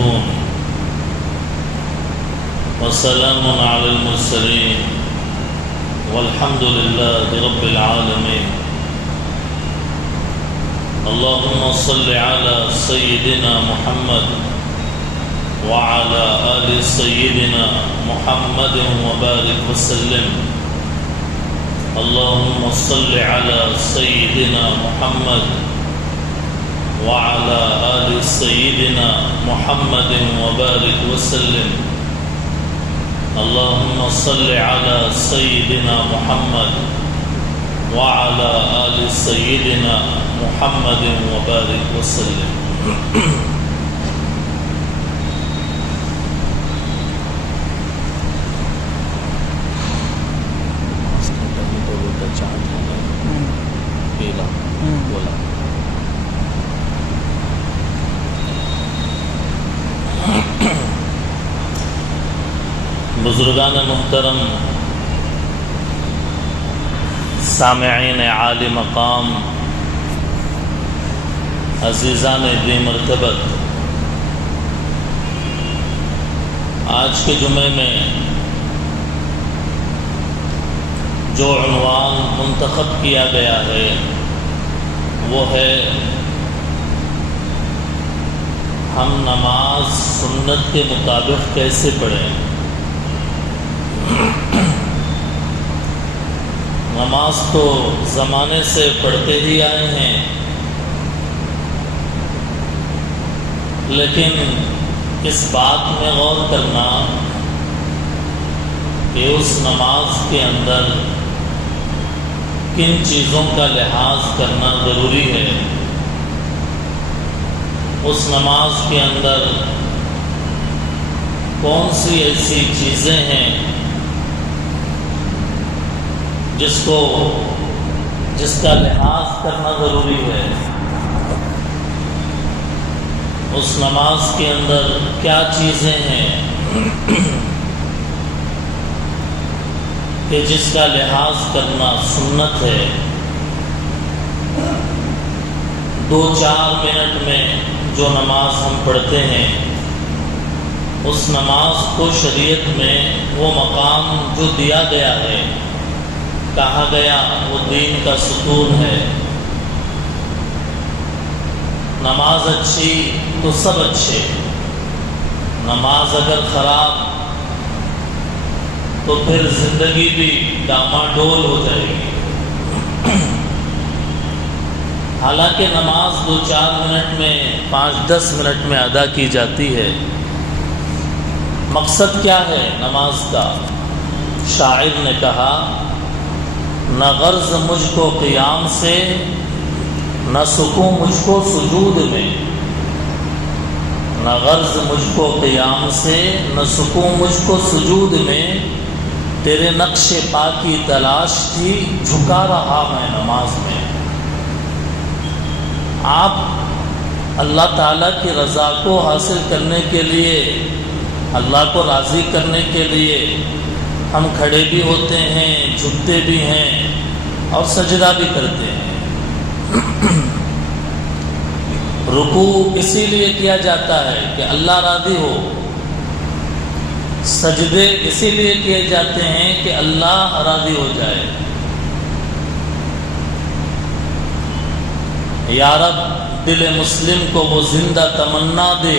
يصفون وسلام على المرسلين والحمد لله رب العالمين. اللهم صل على سيدنا محمد وعلى آل سيدنا محمد وبارك وسلم. اللهم صل على سيدنا محمد وعلى آل سيدنا محمد وبارك وسلم. اللهم صل على سيدنا محمد وعلى آل سيدنا محمد وبارك وسلم. بزرگان محترم، سامعین عالی مقام، عزیزان ذی مرتبت، آج کے جمعے میں جو عنوان منتخب کیا گیا ہے وہ ہے ہم نماز سنت کے مطابق کیسے پڑھیں. نماز تو زمانے سے پڑھتے ہی آئے ہیں، لیکن اس بات میں غور کرنا کہ اس نماز کے اندر کن چیزوں کا لحاظ کرنا ضروری ہے، اس نماز کے اندر کون سی ایسی چیزیں ہیں جس کا لحاظ کرنا ضروری ہے، اس نماز کے اندر کیا چیزیں ہیں کہ جس کا لحاظ کرنا سنت ہے. 2-4 منٹ میں جو نماز ہم پڑھتے ہیں، اس نماز کو شریعت میں وہ مقام جو دیا گیا ہے، کہا گیا وہ دین کا ستون ہے. نماز اچھی تو سب اچھے، نماز اگر خراب تو پھر زندگی بھی ڈاماڈول ہو جائے گی. حالانکہ نماز 2-4 منٹ میں 5-10 منٹ میں ادا کی جاتی ہے. مقصد کیا ہے نماز کا؟ شاعر نے کہا، نہ غرض مجھ کو قیام سے، نہ سکون مجھ کو سجود میں. نہ غرض مجھ کو قیام سے، نہ سکون مجھ کو سجود میں. تیرے نقش پا کی تلاش تھی، جھکا رہا میں نماز میں. آپ اللہ تعالیٰ کی رضا کو حاصل کرنے کے لیے، اللہ کو راضی کرنے کے لیے ہم کھڑے بھی ہوتے ہیں، جھکتے بھی ہیں اور سجدہ بھی کرتے ہیں. رکوع اسی لیے کیا جاتا ہے کہ اللہ راضی ہو. سجدے اسی لیے کیے جاتے ہیں کہ اللہ راضی ہو جائے. یا رب دل مسلم کو وہ زندہ تمنا دے.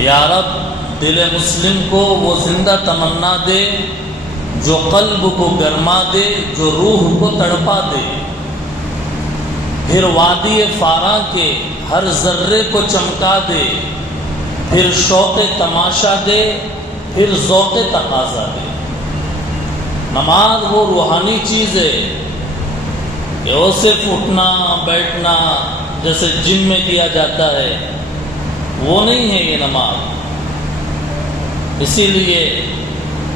یا رب دل مسلم کو وہ زندہ تمنا دے، جو قلب کو گرما دے، جو روح کو تڑپا دے. پھر وادی فاراں کے ہر ذرے کو چمکا دے، پھر شوق تماشا دے، پھر ذوق تقاضا دے. نماز وہ روحانی چیز ہے کہ وہ صرف اٹھنا بیٹھنا جیسے جم میں کیا جاتا ہے، وہ نہیں ہے یہ نماز. اسی لیے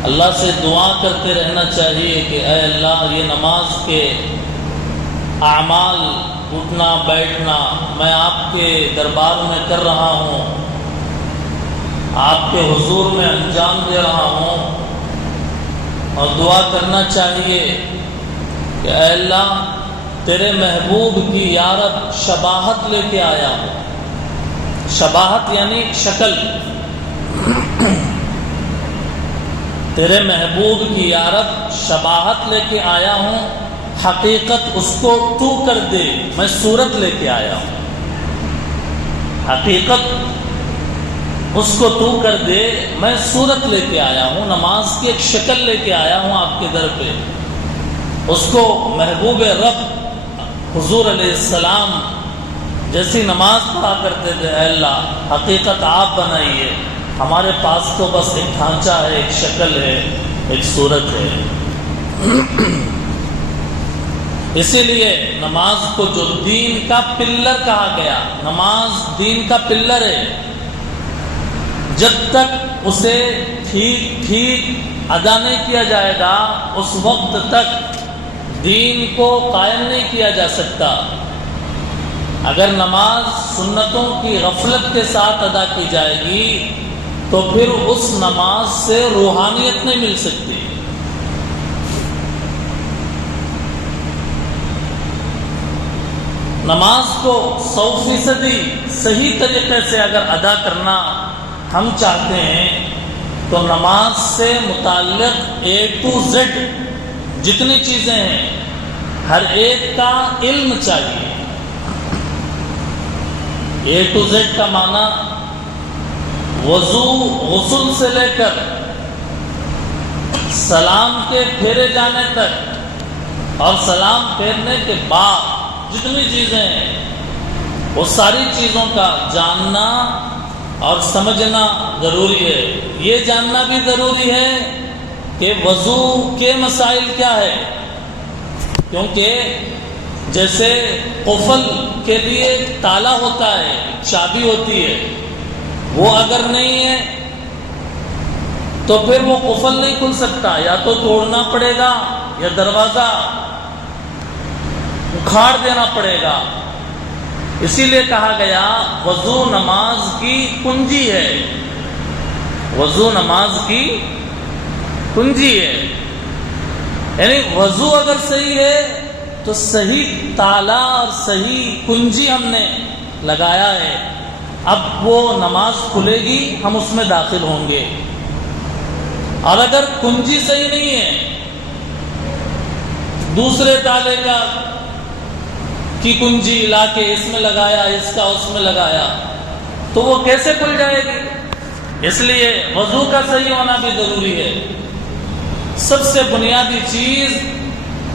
اللہ سے دعا کرتے رہنا چاہیے کہ اے اللہ، یہ نماز کے اعمال، اٹھنا بیٹھنا میں آپ کے دربار میں کر رہا ہوں، آپ کے حضور میں انجام دے رہا ہوں. اور دعا کرنا چاہیے کہ اے اللہ، تیرے محبوب کی یا رب شباہت لے کے آیا ہوں. شباہت یعنی شکل. تیرے محبوب کی یا رب شباہت لے کے آیا ہوں، حقیقت اس کو تو کر دے، میں صورت لے کے آیا ہوں. حقیقت اس کو تو کر دے، میں صورت لے کے آیا ہوں، نماز کی ایک شکل لے کے آیا ہوں آپ کے در پہ. اس کو محبوب رب حضور علیہ السلام جیسی نماز پڑھا کرتے تھے، اے اللہ حقیقت آپ بنائیے، ہمارے پاس تو بس ایک ڈھانچہ ہے، ایک شکل ہے، ایک صورت ہے. اسی لیے نماز کو جو دین کا پلر کہا گیا، نماز دین کا پلر ہے. جب تک اسے ٹھیک ادا نہیں کیا جائے گا اس وقت تک دین کو قائم نہیں کیا جا سکتا. اگر نماز سنتوں کی غفلت کے ساتھ ادا کی جائے گی تو پھر اس نماز سے روحانیت نہیں مل سکتی. نماز کو 100% صحیح طریقے سے اگر ادا کرنا ہم چاہتے ہیں تو نماز سے متعلق A to Z جتنی چیزیں ہیں ہر ایک کا علم چاہیے. A to Z کا معنی وضو، غسل سے لے کر سلام کے پھیرے جانے تک اور سلام پھیرنے کے بعد جتنی چیزیں ہیں وہ ساری چیزوں کا جاننا اور سمجھنا ضروری ہے. یہ جاننا بھی ضروری ہے کہ وضو کے مسائل کیا ہے، کیونکہ جیسے قفل کے لیے تالا ہوتا ہے، چابی ہوتی ہے، وہ اگر نہیں ہے تو پھر وہ قفل نہیں کھل سکتا، یا تو توڑنا پڑے گا یا دروازہ اکھاڑ دینا پڑے گا. اسی لیے کہا گیا وضو نماز کی کنجی ہے، وضو نماز کی کنجی ہے. یعنی وضو اگر صحیح ہے تو صحیح تالا اور صحیح کنجی ہم نے لگایا ہے. اب وہ نماز کھلے گی، ہم اس میں داخل ہوں گے. اور اگر کنجی صحیح نہیں ہے، دوسرے تالے کی کنجی لا کے اس میں لگایا، اس کا اس میں لگایا، تو وہ کیسے کھل جائے گی؟ اس لیے وضو کا صحیح ہونا بھی ضروری ہے. سب سے بنیادی چیز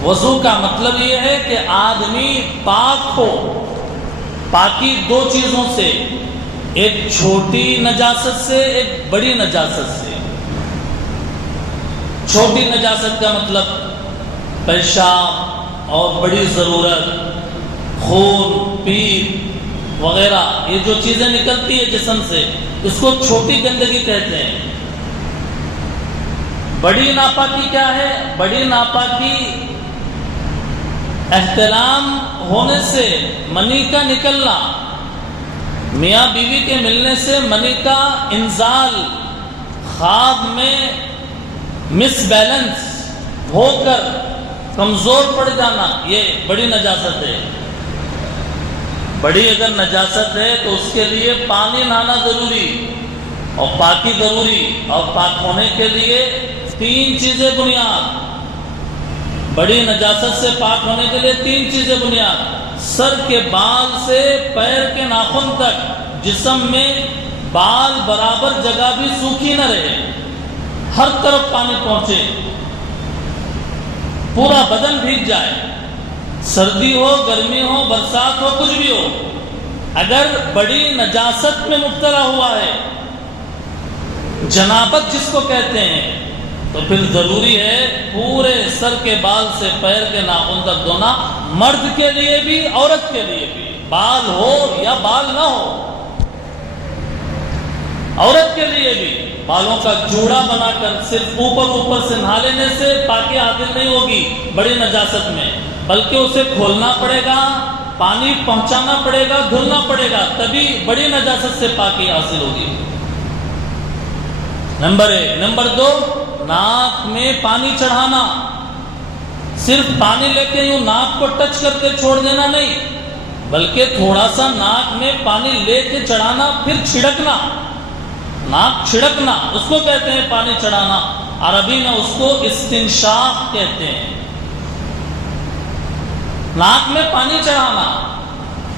وضو کا مطلب یہ ہے کہ آدمی پاک ہو. پاکی دو چیزوں سے، ایک چھوٹی نجاست سے، ایک بڑی نجاست سے. چھوٹی نجاست کا مطلب پیشاب اور بڑی ضرورت، خون، پیپ وغیرہ، یہ جو چیزیں نکلتی ہے جسم سے اس کو چھوٹی گندگی کہتے ہیں. بڑی ناپاکی کیا ہے؟ بڑی ناپاکی احتلام ہونے سے منی کا نکلنا، میاں بیوی کے ملنے سے منی کا انزال، خواب میں مس بیلنس ہو کر کمزور پڑ جانا، یہ بڑی نجاست ہے. بڑی اگر نجاست ہے تو اس کے لیے پانی نہانا ضروری اور پاکی ضروری. اور پاک ہونے کے لیے 3 چیزیں بنیاد. بڑی نجاست سے پاک ہونے کے لیے 3 چیزیں بنیاد. سر کے بال سے پیر کے ناخن تک جسم میں بال برابر جگہ بھی سوکھی نہ رہے، ہر طرف پانی پہنچے، پورا بدن بھیگ جائے، سردی ہو، گرمی ہو، برسات ہو، کچھ بھی ہو. اگر بڑی نجاست میں مبتلا ہوا ہے، جنابت جس کو کہتے ہیں، تو پھر ضروری ہے پورے سر کے بال سے پیر کے ناخن تک دھونا، مرد کے لیے بھی عورت کے لیے بھی، بال ہو یا بال نہ ہو. عورت کے لیے بھی بالوں کا جوڑا بنا کر صرف اوپر سے نہا لینے سے پاکی حاصل نہیں ہوگی بڑی نجاست میں، بلکہ اسے کھولنا پڑے گا، پانی پہنچانا پڑے گا، دھلنا پڑے گا، تبھی بڑی نجاست سے پاکی حاصل ہوگی. نمبر 1. نمبر 2، ناک میں پانی چڑھانا. صرف پانی لے کے یوں ناک کو ٹچ کر کے چھوڑ دینا نہیں، بلکہ تھوڑا سا ناک میں پانی لے کے چڑھانا، پھر چھڑکنا، ناک چھڑکنا، اس کو کہتے ہیں پانی چڑھانا۔ عربی میں اس کو استنشاق کہتے ہیں، ناک میں پانی چڑھانا۔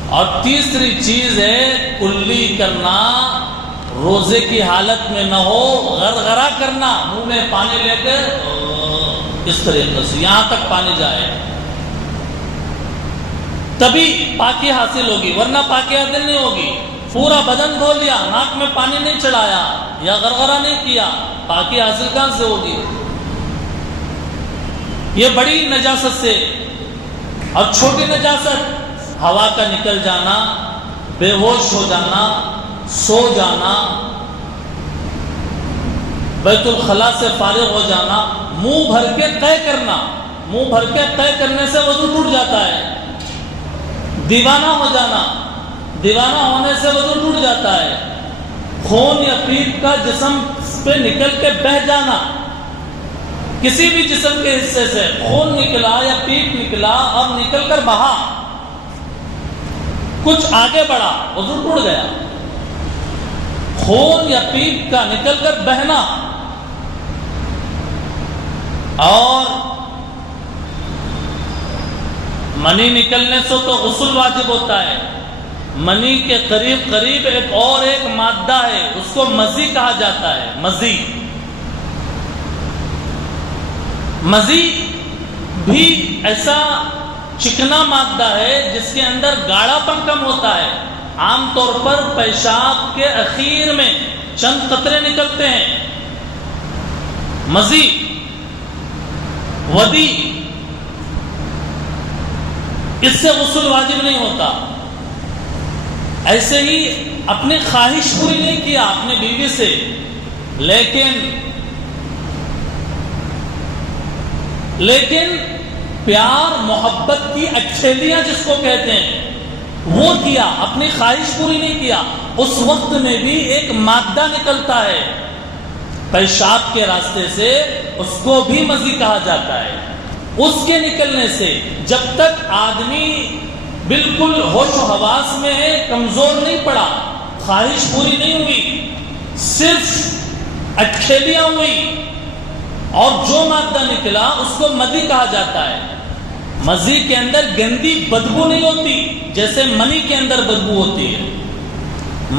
اور تیسری چیز ہے کلی کرنا، روزے کی حالت میں نہ ہو، غرغرہ کرنا، منہ میں پانی لے کر اس طریقے سے یہاں تک پانی جائے، تبھی پاکی حاصل ہوگی، ورنہ پاکی حاصل نہیں ہوگی۔ پورا بدن دھو لیا، ناک میں پانی نہیں چڑھایا یا غرغرہ نہیں کیا، پاکی حاصل کہاں سے ہوگی؟ یہ بڑی نجاست سے، اور چھوٹی نجاست ہوا کا نکل جانا، بے ہوش ہو جانا، سو جانا، بیت الخلاء سے فارغ ہو جانا، منہ بھر کے قے کرنا، منہ بھر کے قے کرنے سے وضو ٹوٹ جاتا ہے۔ دیوانہ ہو جانا، دیوانہ ہونے سے وضو ٹوٹ جاتا ہے۔ خون یا پیپ کا جسم پہ نکل کے بہہ جانا، کسی بھی جسم کے حصے سے خون نکلا یا پیپ نکلا اور نکل کر بہا، کچھ آگے بڑھا، وضو ٹوٹ گیا۔ خون یا پیپ کا نکل کر بہنا، اور منی نکلنے سے تو غسل واجب ہوتا ہے۔ منی کے قریب قریب ایک مادہ ہے، اس کو مزی کہا جاتا ہے۔ مزی بھی ایسا چکنا مادہ ہے جس کے اندر گاڑھا پن کم ہوتا ہے۔ عام طور پر پیشاب کے اخیر میں چند قطرے نکلتے ہیں۔ مزی، ودی، اس سے غسل واجب نہیں ہوتا۔ ایسے ہی اپنی خواہش پوری نہیں کیا اپنی بیوی سے، لیکن پیار محبت کی اچھیلیاں جس کو کہتے ہیں وہ کیا، اپنی خواہش پوری نہیں کیا، اس وقت میں بھی ایک مادہ نکلتا ہے پیشاب کے راستے سے، اس کو بھی مزی کہا جاتا ہے۔ اس کے نکلنے سے جب تک آدمی بالکل ہوش و حواس میں ہے، کمزور نہیں پڑا، خواہش پوری نہیں ہوئی، صرف اٹکھیلیاں ہوئی اور جو مادہ نکلا اس کو مزی کہا جاتا ہے۔ مزی کے اندر گندی بدبو نہیں ہوتی جیسے منی کے اندر بدبو ہوتی ہے۔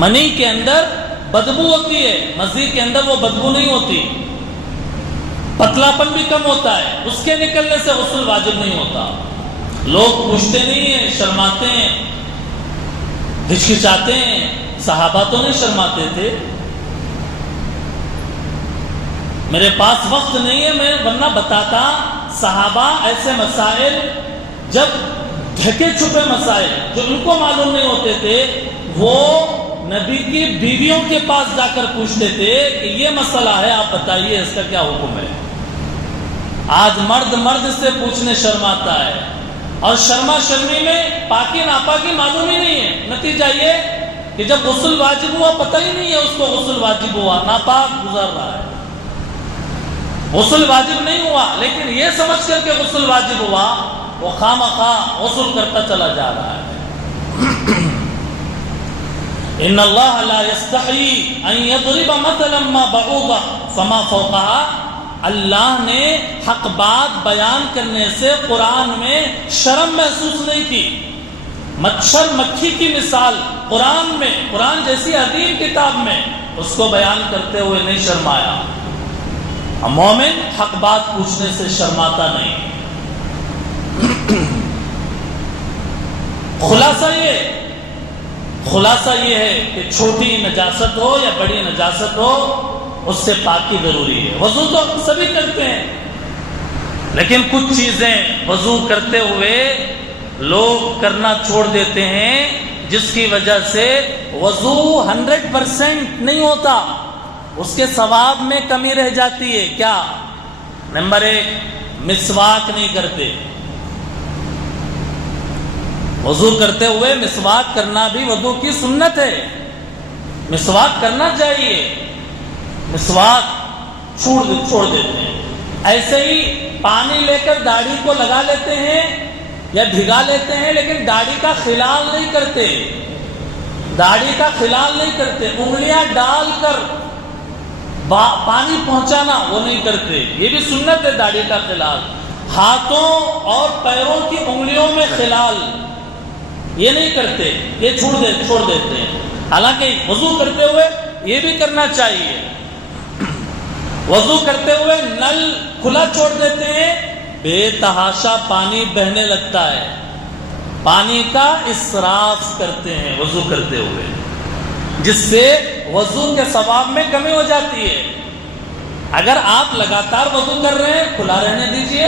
منی کے اندر بدبو ہوتی ہے، مزی کے اندر وہ بدبو نہیں ہوتی۔ پتلا پن بھی کم ہوتا ہے، اس کے نکلنے سے غسل واجب نہیں ہوتا۔ لوگ پوچھتے نہیں ہیں، شرماتے ہیں، ہچکچاتے ہیں۔ صحابہ تو نہیں شرماتے تھے۔ میرے پاس وقت نہیں ہے، میں ورنہ بتاتا۔ صحابہ ایسے مسائل، جب ڈھکے چھپے مسائل جو ان کو معلوم نہیں ہوتے تھے، وہ نبی کی بیویوں کے پاس جا کر پوچھتے تھے کہ یہ مسئلہ ہے، آپ بتائیے اس کا کیا حکم ہے۔ آج مرد سے پوچھنے شرماتا ہے، اور شرما شرمی میں پاکی ناپاکی معلوم ہی نہیں ہے۔ نتیجہ یہ کہ جب غسل واجب ہوا پتہ ہی نہیں ہے اس کو غسل واجب ہوا، ناپاک گزر رہا ہے۔ غسل واجب نہیں ہوا لیکن یہ سمجھ کر کے غسل واجب ہوا، وہ خواہ غسل کرتا چلا جا رہا ہے۔ ان اللہ لا یستحی ان یضرب مثلا ما بعوضہ فما فوقہا۔ اللہ نے حق بات بیان کرنے سے قرآن میں شرم محسوس نہیں کی۔ مچھر مکھی کی مثال قرآن میں، قرآن جیسی عظیم کتاب میں اس کو بیان کرتے ہوئے نہیں شرمایا۔ مومن حق بات پوچھنے سے شرماتا نہیں۔ خلاصہ یہ ہے کہ چھوٹی نجاست ہو یا بڑی نجاست ہو، اس سے پاکی ضروری ہے۔ وضو تو سبھی کرتے ہیں، لیکن کچھ چیزیں وضو کرتے ہوئے لوگ کرنا چھوڑ دیتے ہیں، جس کی وجہ سے وضو 100% نہیں ہوتا، اس کے ثواب میں کمی رہ جاتی ہے۔ کیا؟ نمبر 1، مسواک نہیں کرتے۔ وضو کرتے ہوئے مسواک کرنا بھی وضو کی سنت ہے، مسواک کرنا چاہیے، مسواک چھوڑ دیتے ہیں۔ ایسے ہی پانی لے کر داڑھی کو لگا لیتے ہیں، یا بھگا لیتے ہیں لیکن داڑھی کا خلال نہیں کرتے، داڑھی کا خلال نہیں کرتے، انگلیاں ڈال کر پانی پہنچانا وہ نہیں کرتے، یہ بھی سنت ہے داڑھی کا خلال۔ ہاتھوں اور پیروں کی انگلیوں میں خلال یہ نہیں کرتے، یہ چھوڑ دیتے ہیں۔ حالانکہ وضو کرتے ہوئے یہ بھی کرنا چاہیے، وضو کرتے ہوئے نل کھلا چھوڑ دیتے ہیں، بے تحاشا پانی بہنے لگتا ہے، پانی کا اسراف کرتے ہیں وضو کرتے ہوئے، جس سے وضو کے ثواب میں کمی ہو جاتی ہے۔ اگر آپ لگاتار وضو کر رہے ہیں کھلا رہنے دیجئے۔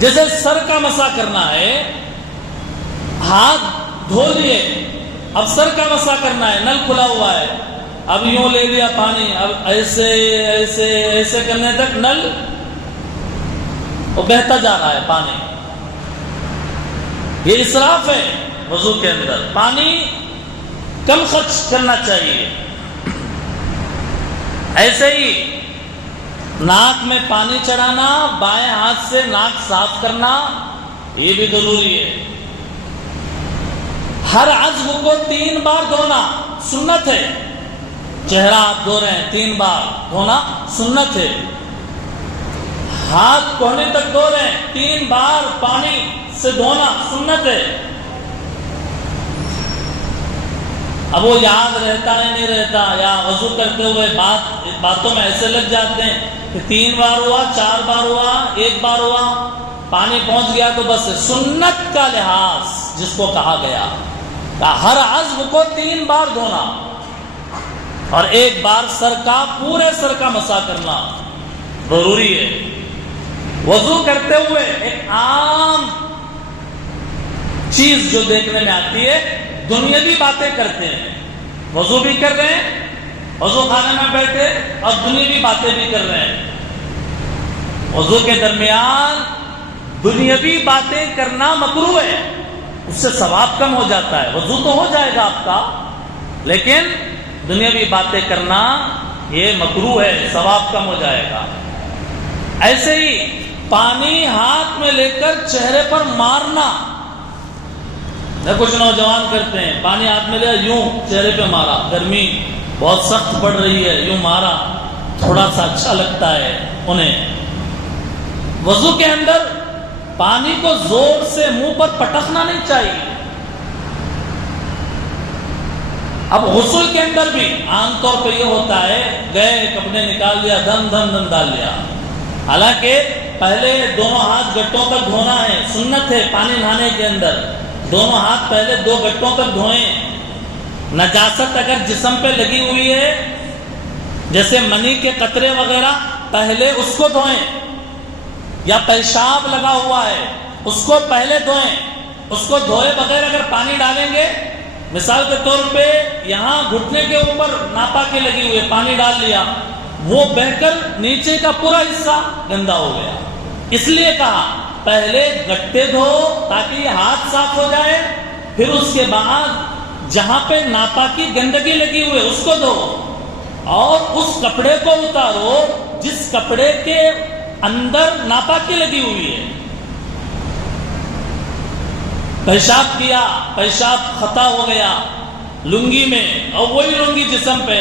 جیسے سر کا مسح کرنا ہے، ہاتھ دھو لیے، اب سر کا مسح کرنا ہے، نل کھلا ہوا ہے، اب یوں لے لیا پانی، اب ایسے ایسے ایسے کرنے تک نل وہ بہتا جا رہا ہے پانی، یہ اسراف ہے۔ وضو کے اندر پانی کم خرچ کرنا چاہیے۔ ایسے ہی ناک میں پانی چڑھانا، بائیں ہاتھ سے ناک صاف کرنا، یہ بھی ضروری ہے۔ ہر عضو کو 3 بار دھونا سنت ہے۔ چہرہ آپ دھو رہے ہیں 3 بار دھونا سنت ہے۔ ہاتھ کوہنی تک دھو رہے ہیں 3 بار پانی سے دھونا سنت ہے۔ اب وہ یاد رہتا ہے نہیں رہتا، یا وضو کرتے ہوئے باتوں میں ایسے لگ جاتے ہیں کہ 3 بار ہوا، 4 بار ہوا، 1 بار ہوا، پانی پہنچ گیا تو بس سنت کا لحاظ جس کو کہا گیا، ہر عضو کو 3 بار دھونا اور 1 بار پورے سر کا مسح کرنا ضروری ہے۔ وضو کرتے ہوئے ایک عام چیز جو دیکھنے میں آتی ہے، دنیاوی باتیں کرتے ہیں، وضو بھی کر رہے ہیں، وضو خانے میں بیٹھے اور دنیاوی باتیں بھی کر رہے ہیں۔ وضو کے درمیان دنیاوی باتیں کرنا مکروہ ہے، اس سے ثواب کم ہو جاتا ہے۔ وضو تو ہو جائے گا آپ کا، لیکن دنیاوی باتیں کرنا یہ مکروہ ہے، ثواب کم ہو جائے گا۔ ایسے ہی پانی ہاتھ میں لے کر چہرے پر مارنا، کچھ نوجوان کرتے ہیں، پانی ہاتھ میں لیا یوں چہرے پہ مارا، گرمی بہت سخت پڑ رہی ہے، یوں مارا، تھوڑا سا اچھا لگتا ہے انہیں۔ وضو کے اندر پانی کو زور سے منہ پر پٹکنا نہیں چاہیے۔ اب غسل کے اندر بھی عام طور پہ یہ ہوتا ہے، گئے کپڑے نکال لیا، دم دم دم ڈال لیا، حالانکہ پہلے دونوں ہاتھ گٹوں تک دھونا ہے، سنت ہے پانی نہانے کے اندر دونوں ہاتھ پہلے 2 گٹوں تک دھوئیں۔ نجاست اگر جسم پہ لگی ہوئی ہے، جیسے منی کے قطرے وغیرہ، پہلے اس کو دھوئیں، یا پیشاب لگا ہوا ہے اس کو پہلے دھوئیں۔ اس کو دھوئے بغیر اگر پانی ڈالیں گے، مثال کے طور پہ یہاں گھٹنے کے اوپر ناپاکی لگی ہوئی ہے، پانی ڈال لیا، وہ بہہ کر نیچے کا پورا حصہ گندا ہو گیا۔ اس لیے کہا پہلے گٹے دھو تاکہ ہاتھ صاف ہو جائے، پھر اس کے بعد جہاں پہ ناپاکی گندگی لگی ہوئی ہے اس کو دھو، اور اس کپڑے کو اتارو جس کپڑے کے اندر ناپاکی لگی ہوئی ہے۔ پیشاب کیا، پیشاب خطا ہو گیا لنگی میں، اور وہی لنگی جسم پہ،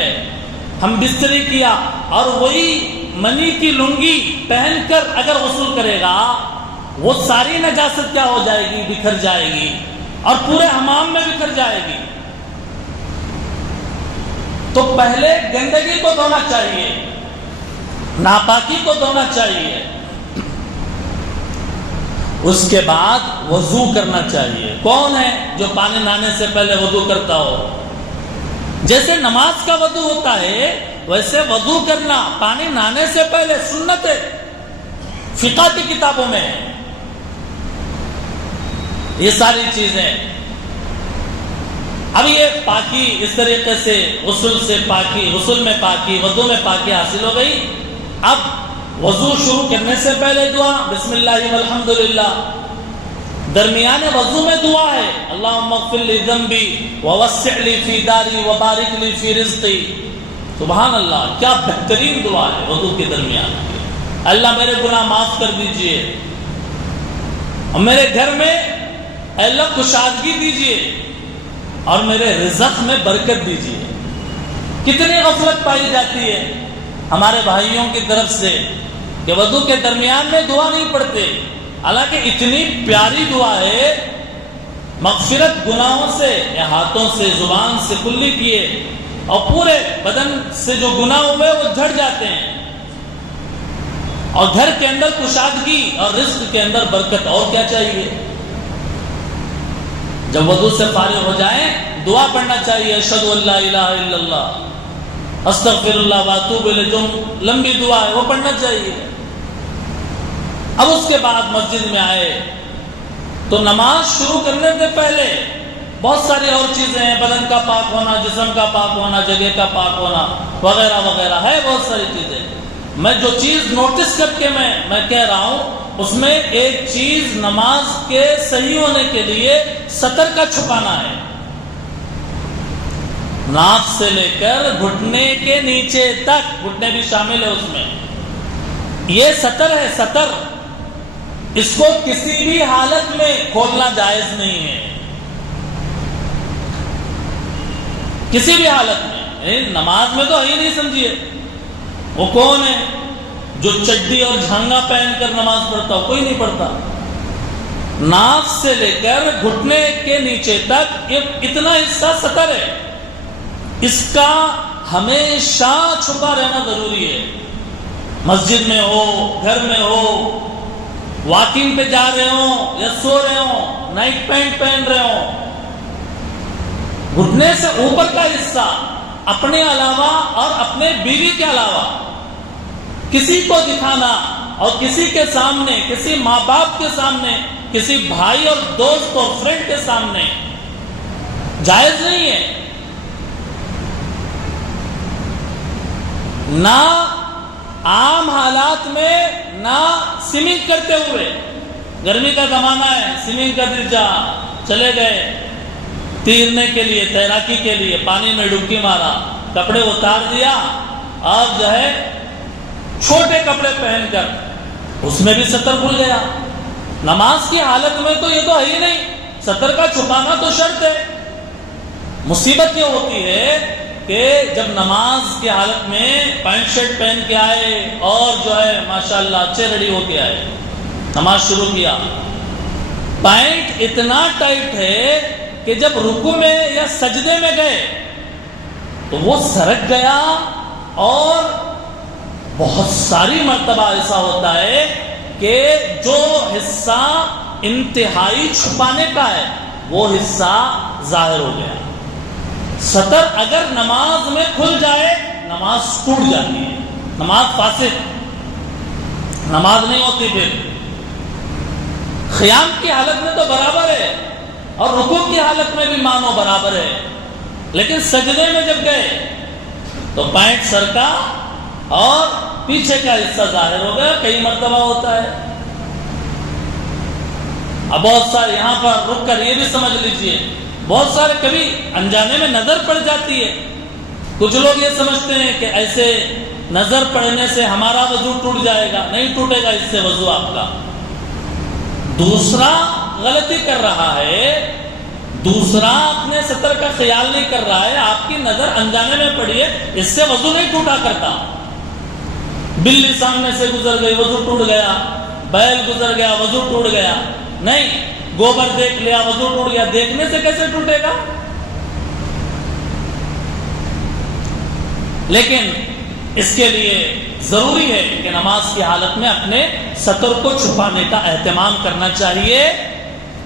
ہم بستری کیا اور وہی منی کی لنگی پہن کر اگر غسل کرے گا، وہ ساری نجاست کیا ہو جائے گی، بکھر جائے گی، اور پورے حمام میں بکھر جائے گی۔ تو پہلے گندگی کو دھونا چاہیے، ناپاکی کو دھونا چاہیے، اس کے بعد وضو کرنا چاہیے۔ کون ہے جو پانی نہانے سے پہلے وضو کرتا ہو؟ جیسے نماز کا وضو ہوتا ہے ویسے وضو کرنا پانی نہانے سے پہلے سنت ہے، فقہ کی کتابوں میں ہے یہ ساری چیزیں۔ اب یہ پاکی اس طریقے سے غسل سے پاکی، غسل میں پاکی، وضو میں پاکی حاصل ہو گئی۔ اب وضو شروع کرنے سے پہلے دعا بسم اللہ والحمدللہ، درمیان وضو میں دعا ہے اللہم اغفر لی ذنبی ووسع لی فی داری وبارک لی فی رزقی۔ سبحان اللہ، کیا بہترین دعا ہے وضو کے درمیان، اللہ میرے گناہ معاف کر دیجئے، اور میرے گھر میں اے اللہ کشادگی دیجیے اور میرے رزق میں برکت دیجیے۔ کتنی غفلت پائی جاتی ہے ہمارے بھائیوں کی طرف سے کہ وضو کے درمیان میں دعا نہیں پڑھتے، حالانکہ اتنی پیاری دعا ہے، مغفرت گناہوں سے، یا ہاتھوں سے، زبان سے کلی کیے اور پورے بدن سے جو گناہ ہوئے وہ جھڑ جاتے ہیں، اور گھر کے اندر کشادگی اور رزق کے اندر برکت، اور کیا چاہیے؟ جب وضو سے فارغ ہو جائیں دعا پڑھنا چاہیے، اشہد ان لا الہ الا اللہ استغفر اللہ واتوب الیہ، جو لمبی دعا ہے وہ پڑھنا چاہیے۔ اب اس کے بعد مسجد میں آئے تو نماز شروع کرنے سے پہلے بہت ساری اور چیزیں ہیں، بدن کا پاک ہونا، جسم کا پاک ہونا، جگہ کا پاک ہونا، وغیرہ وغیرہ ہے، بہت ساری چیزیں۔ میں جو چیز نوٹس کر کے میں کہہ رہا ہوں، اس میں ایک چیز نماز کے صحیح ہونے کے لیے سطر کا چھپانا ہے، ناک سے لے کر گھٹنے کے نیچے تک، گھٹنے بھی شامل ہے اس میں، یہ سطر ہے، سطر، اس کو کسی بھی حالت میں کھولنا جائز نہیں ہے، کسی بھی حالت میں۔ نماز میں تو ہے ہی نہیں، سمجھیے وہ کون ہے جو چڈی اور جھانگا پہن کر نماز پڑھتا ہو؟ کوئی نہیں پڑھتا۔ ناک سے لے کر گھٹنے کے نیچے تک اتنا حصہ سطر ہے، اس کا ہمیشہ چھپا رہنا ضروری ہے، مسجد میں ہو، گھر میں ہو، واکنگ پہ جا رہے ہوں یا سو رہے ہوں، نائٹ پینٹ پہن رہے ہوں، گھٹنے سے اوپر کا حصہ اپنے علاوہ اور اپنے بیوی کے علاوہ کسی کو دکھانا، اور کسی کے سامنے، کسی ماں باپ کے سامنے، کسی بھائی اور دوست اور فرینڈ کے سامنے جائز نہیں ہے۔ نہ عام حالات میں، نہ سوئمنگ کرتے ہوئے، گرمی کا زمانہ ہے، سوئمنگ کر جا چلے گئے تیرنے کے لیے، تیراکی کے لیے، پانی میں ڈبکی مارا، کپڑے اتار دیا اور جو ہے چھوٹے کپڑے پہن کر، اس میں بھی سطر کھل گیا۔ نماز کی حالت میں تو یہ تو ہے ہی نہیں، سطر کا چھپانا تو شرط ہے۔ مصیبت یہ ہوتی ہے کہ جب نماز کی حالت میں پینٹ شرٹ پہن کے آئے اور جو ہے ماشاءاللہ اچھے ریڈی ہو کے آئے، نماز شروع کیا، پینٹ اتنا ٹائٹ ہے کہ جب رکوع میں یا سجدے میں گئے تو وہ سرک گیا، اور بہت ساری مرتبہ ایسا ہوتا ہے کہ جو حصہ انتہائی چھپانے کا ہے وہ حصہ ظاہر ہو گیا۔ سطر اگر نماز میں کھل جائے نماز ٹوٹ جاتی ہے، نماز فاسد، نماز نہیں ہوتی۔ پھر قیام کی حالت میں تو برابر ہے، اور رکوع کی حالت میں بھی مانو برابر ہے، لیکن سجدے میں جب گئے تو پینٹ سرکا اور پیچھے کا حصہ ظاہر ہو گیا، کئی مرتبہ ہوتا ہے۔ اب بہت سارے یہاں پر رک کر یہ بھی سمجھ لیجئے، بہت سارے کبھی انجانے میں نظر پڑ جاتی ہے، کچھ لوگ یہ سمجھتے ہیں کہ ایسے نظر پڑنے سے ہمارا وضو ٹوٹ جائے گا، نہیں ٹوٹے گا اس سے وضو آپ کا۔ دوسرا غلطی کر رہا ہے، دوسرا اپنے سطر کا خیال نہیں کر رہا ہے، آپ کی نظر انجانے میں پڑی ہے، اس سے وضو نہیں ٹوٹا کرتا۔ بلی سامنے سے گزر گئی وضو ٹوٹ گیا، بیل گزر گیا وضو ٹوٹ گیا، نہیں، گوبر دیکھ لیا وضو ٹوٹ گیا، دیکھنے سے کیسے ٹوٹے گا؟ لیکن اس کے لیے ضروری ہے کہ نماز کی حالت میں اپنے سطر کو چھپانے کا اہتمام کرنا چاہیے۔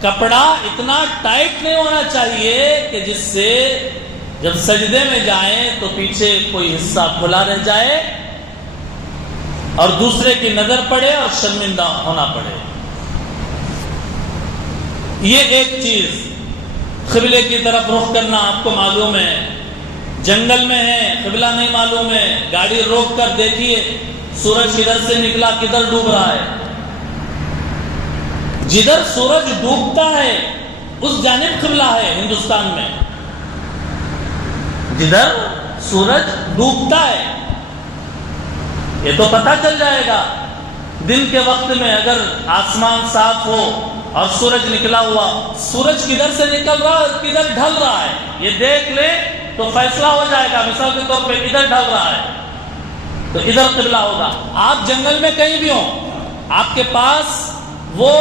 کپڑا اتنا ٹائٹ نہیں ہونا چاہیے کہ جس سے جب سجدے میں جائیں تو پیچھے کوئی حصہ کھلا رہ جائے اور دوسرے کی نظر پڑے اور شرمندہ ہونا پڑے۔ یہ ایک چیز، قبلے کی طرف رخ کرنا آپ کو معلوم ہے، جنگل میں ہے، قبلہ نہیں معلوم ہے، گاڑی روک کر دیکھیے سورج کدھر سے نکلا، کدھر ڈوب رہا ہے، جدھر سورج ڈوبتا ہے اس جانب قبلہ ہے ہندوستان میں، جدھر سورج ڈوبتا ہے، یہ تو پتہ چل جائے گا۔ دن کے وقت میں اگر آسمان صاف ہو اور سورج نکلا ہوا، سورج کدھر سے نکل رہا ہے کدھر ڈھل رہا ہے یہ دیکھ لے تو فیصلہ ہو جائے گا. مثال کے طور پہ ادھر ڈھل رہا ہے تو ادھر قبلہ ہوگا. آپ جنگل میں کہیں بھی ہوں، آپ کے پاس وہ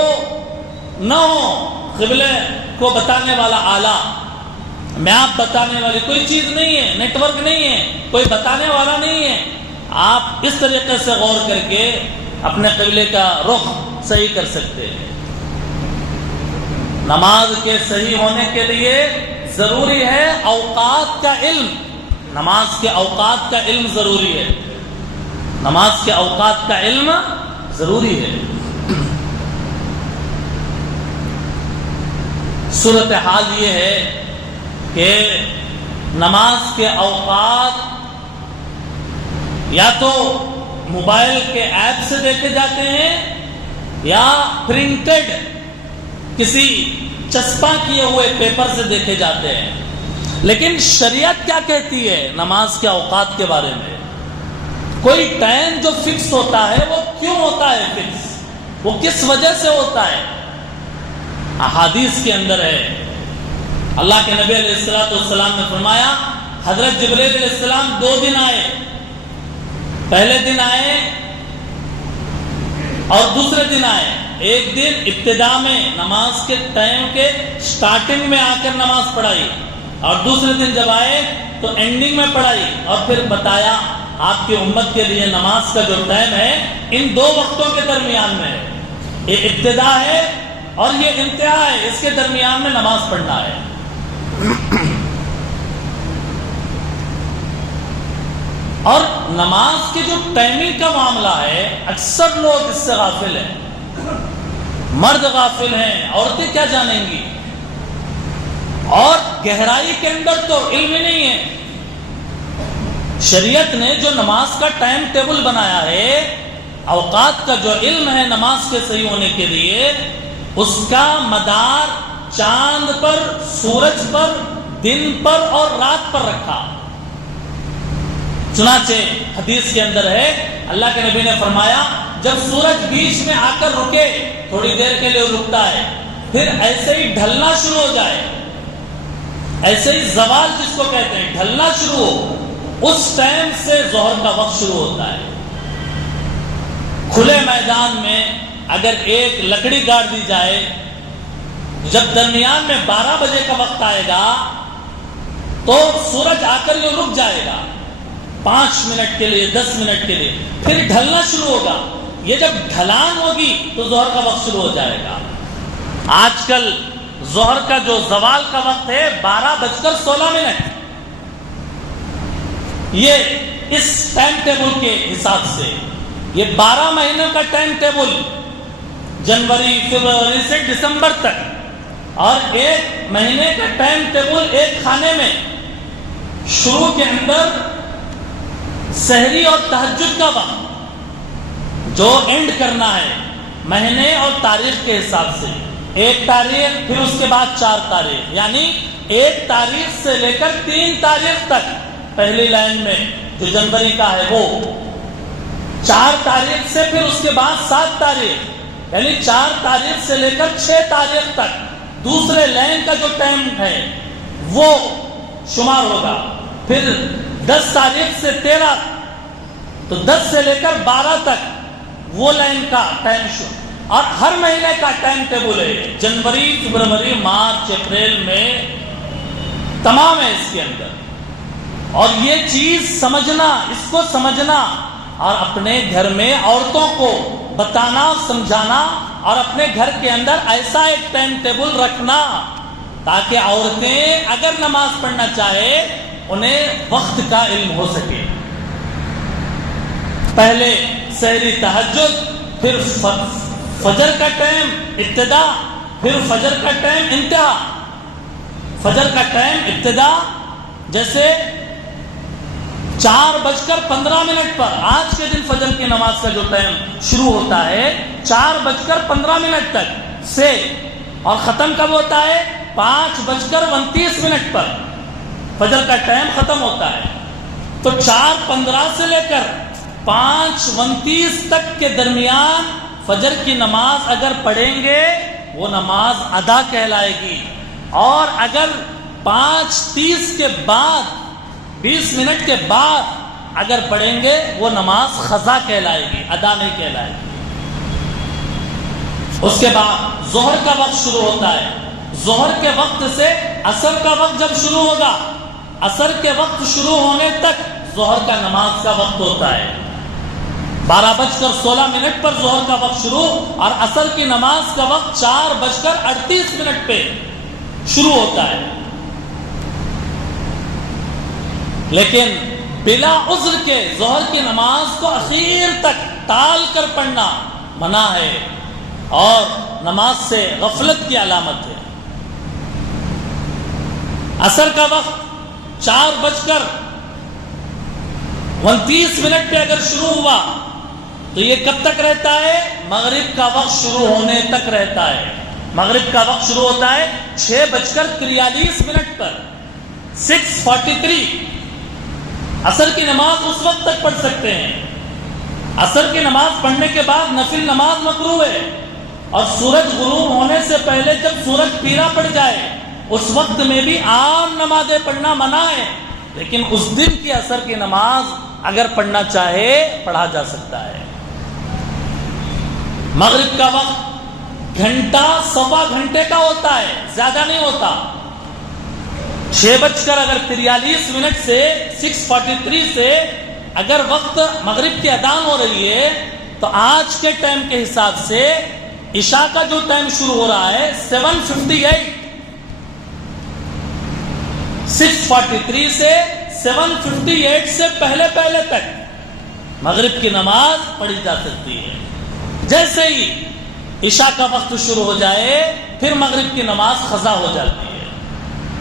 نہ ہو قبلے کو بتانے والا آلہ، میپ بتانے والی کوئی چیز نہیں ہے، نیٹ ورک نہیں ہے، کوئی بتانے والا نہیں ہے، آپ اس طریقے سے غور کر کے اپنے قبلے کا رخ صحیح کر سکتے ہیں. نماز کے صحیح ہونے کے لیے ضروری ہے اوقات کا علم. نماز کے اوقات کا علم ضروری ہے. نماز کے اوقات کا علم ضروری ہے. صورتحال یہ ہے کہ نماز کے اوقات یا تو موبائل کے ایپ سے دیکھے جاتے ہیں یا پرنٹڈ کسی چسپاں کیے ہوئے پیپر سے دیکھے جاتے ہیں. لیکن شریعت کیا کہتی ہے نماز کے اوقات کے بارے میں؟ کوئی ٹائم جو فکس ہوتا ہے وہ کیوں ہوتا ہے فکس؟ وہ کس وجہ سے ہوتا ہے؟ احادیث کے اندر ہے. اللہ کے نبی علیہ السلام نے فرمایا حضرت جبریل علیہ السلام 2 دن آئے. پہلے دن آئے اور دوسرے دن آئے. ایک دن ابتدا میں نماز کے ٹائم کے سٹارٹنگ میں آ کر نماز پڑھائی اور دوسرے دن جب آئے تو اینڈنگ میں پڑھائی اور پھر بتایا آپ کی امت کے لیے نماز کا جو ٹائم ہے ان 2 وقتوں کے درمیان میں ہے. یہ ابتدا ہے اور یہ انتہا ہے، اس کے درمیان میں نماز پڑھنا ہے. اور نماز کے جو ٹائمنگ کا معاملہ ہے اکثر لوگ اس سے غافل ہیں. مرد غافل ہیں، عورتیں کیا جانیں گی؟ اور گہرائی کے اندر تو علم ہی نہیں ہے. شریعت نے جو نماز کا ٹائم ٹیبل بنایا ہے، اوقات کا جو علم ہے نماز کے صحیح ہونے کے لیے، اس کا مدار چاند پر، سورج پر، دن پر اور رات پر رکھا. چنانچہ حدیث کے اندر ہے اللہ کے نبی نے فرمایا جب سورج بیچ میں آ کر رکے، تھوڑی دیر کے لیے رکتا ہے، پھر ایسے ہی ڈھلنا شروع ہو جائے، ایسے ہی زوال جس کو کہتے ہیں ڈھلنا شروع ہو، اس ٹائم سے ظہر کا وقت شروع ہوتا ہے. کھلے میدان میں اگر ایک لکڑی گاڑ دی جائے، جب درمیان میں 12 بجے کا وقت آئے گا تو سورج آ کر یہ رک جائے گا 5 منٹ کے لیے، 10 منٹ کے لیے، پھر ڈھلنا شروع ہوگا. یہ جب ڈھلان ہوگی تو ظہر کا وقت شروع ہو جائے گا. آج کل ظہر کا جو زوال کا وقت ہے 12:16. یہ اس ٹائم ٹیبل کے حساب سے یہ 12 مہینوں کا ٹائم ٹیبل، جنوری، فروری سے دسمبر تک، اور 1 مہینے کا ٹائم ٹیبل ایک کھانے میں. شروع کے اندر سحری اور تہجد کا وقت جو اینڈ کرنا ہے مہینے اور تاریخ کے حساب سے، 1 تاریخ پھر اس کے بعد 4 تاریخ، یعنی 1 تاریخ سے لے کر 3 تاریخ تک پہلی لائن میں جو جنوری کا ہے وہ، 4 تاریخ سے پھر اس کے بعد 7 تاریخ، یعنی 4 تاریخ سے لے کر 6 تاریخ تک دوسرے لائن کا جو ٹائم ہے وہ شمار ہوگا. پھر 10 تاریخ سے 13، تو 10 سے لے کر 12 تک وہ لائن کا ٹائم شمار. اور ہر مہینے کا ٹائم ٹیبل ہے، جنوری، فروری، مارچ، اپریل میں تمام ہے اس کے اندر. اور یہ چیز سمجھنا، اس کو سمجھنا اور اپنے گھر میں عورتوں کو بتانا، سمجھانا، اور اپنے گھر کے اندر ایسا ایک ٹائم ٹیبل رکھنا تاکہ عورتیں اگر نماز پڑھنا چاہے انہیں وقت کا علم ہو سکے. پہلے سحری تہجد، پھر فجر کا ٹائم ابتدا، پھر فجر کا ٹائم انتہا. فجر کا ٹائم ابتدا جیسے 4:15 پر، آج کے دن فجر کی نماز کا جو ٹائم شروع ہوتا ہے 4:15 تک سے، اور ختم کب ہوتا ہے 5:29 پر فجر کا ٹائم ختم ہوتا ہے. تو 4:15 سے لے کر 5:29 تک کے درمیان فجر کی نماز اگر پڑھیں گے وہ نماز ادا کہلائے گی، اور اگر 5:30 کے بعد 20 منٹ کے بعد اگر پڑھیں گے وہ نماز قضا کہلائے گی، ادا نہیں کہلائے گی۔ اس کے بعد ظہر کا وقت شروع ہوتا ہے، ظہر کے وقت سے عصر کا وقت جب شروع ہوگا، عصر کے وقت شروع ہونے تک ظہر کا نماز کا وقت ہوتا ہے۔ 12:16 پر ظہر کا وقت شروع، اور عصر کی نماز کا وقت 4:38 پہ شروع ہوتا ہے۔ لیکن بلا عذر کے ظہر کی نماز کو اخیر تک ٹال کر پڑھنا منع ہے، اور نماز سے غفلت کی علامت ہے۔ عصر کا وقت 4:29 پہ اگر شروع ہوا تو یہ کب تک رہتا ہے؟ مغرب کا وقت شروع ہونے تک رہتا ہے۔ مغرب کا وقت شروع ہوتا ہے 6:43 پر، 6:43۔ عصر کی نماز اس وقت تک پڑھ سکتے ہیں۔ عصر کی نماز پڑھنے کے بعد نفل نماز مکروہ ہے، اور سورج غروب ہونے سے پہلے جب سورج پیرا پڑ جائے اس وقت میں بھی عام نمازیں پڑھنا منع ہے، لیکن اس دن کی عصر کی نماز اگر پڑھنا چاہے پڑھا جا سکتا ہے۔ مغرب کا وقت گھنٹہ سوا گھنٹے کا ہوتا ہے، زیادہ نہیں ہوتا۔ 6:43 سے 6:43 سے اگر وقت مغرب کی اذان ہو رہی ہے تو آج کے ٹائم کے حساب سے عشاء کا جو ٹائم شروع ہو رہا ہے 7:58، 6:43 سے 7:58 سے پہلے تک مغرب کی نماز پڑھی جا سکتی ہے۔ جیسے ہی عشاء کا وقت شروع ہو جائے پھر مغرب کی نماز قضا ہو جاتی ہے۔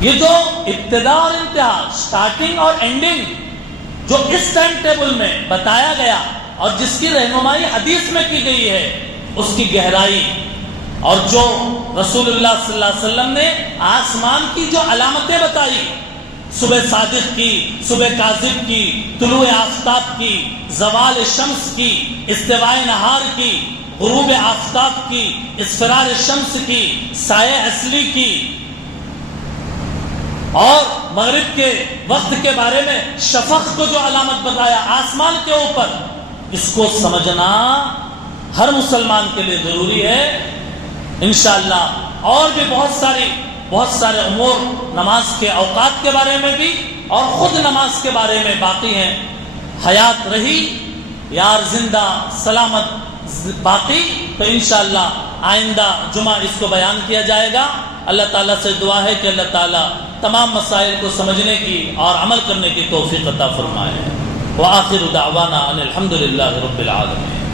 یہ جو ابتدا اور انتہا، سٹارٹنگ اور اینڈنگ جو اس ٹائم ٹیبل میں بتایا گیا اور جس کی رہنمائی حدیث میں کی گئی ہے، اس کی گہرائی، اور جو رسول اللہ صلی اللہ علیہ وسلم نے آسمان کی جو علامتیں بتائی، صبح صادق کی، صبح کاذب کی، طلوع آفتاب کی، زوال شمس کی، استواء نہار کی، غروب آفتاب کی، اصفرار شمس کی، سایہ اصلی کی، اور مغرب کے وقت کے بارے میں شفق کو جو علامت بتایا آسمان کے اوپر، اس کو سمجھنا ہر مسلمان کے لیے ضروری ہے۔ انشاءاللہ اور بھی بہت سارے امور نماز کے اوقات کے بارے میں بھی اور خود نماز کے بارے میں باقی ہیں۔ حیات رہی یار زندہ سلامت باقی تو انشاءاللہ آئندہ جمعہ اس کو بیان کیا جائے گا۔ اللہ تعالیٰ سے دعا ہے کہ اللہ تعالیٰ تمام مسائل کو سمجھنے کی اور عمل کرنے کی توفیق عطا فرمائے۔ وآخر دعوانا ان الحمد للہ رب العالمین۔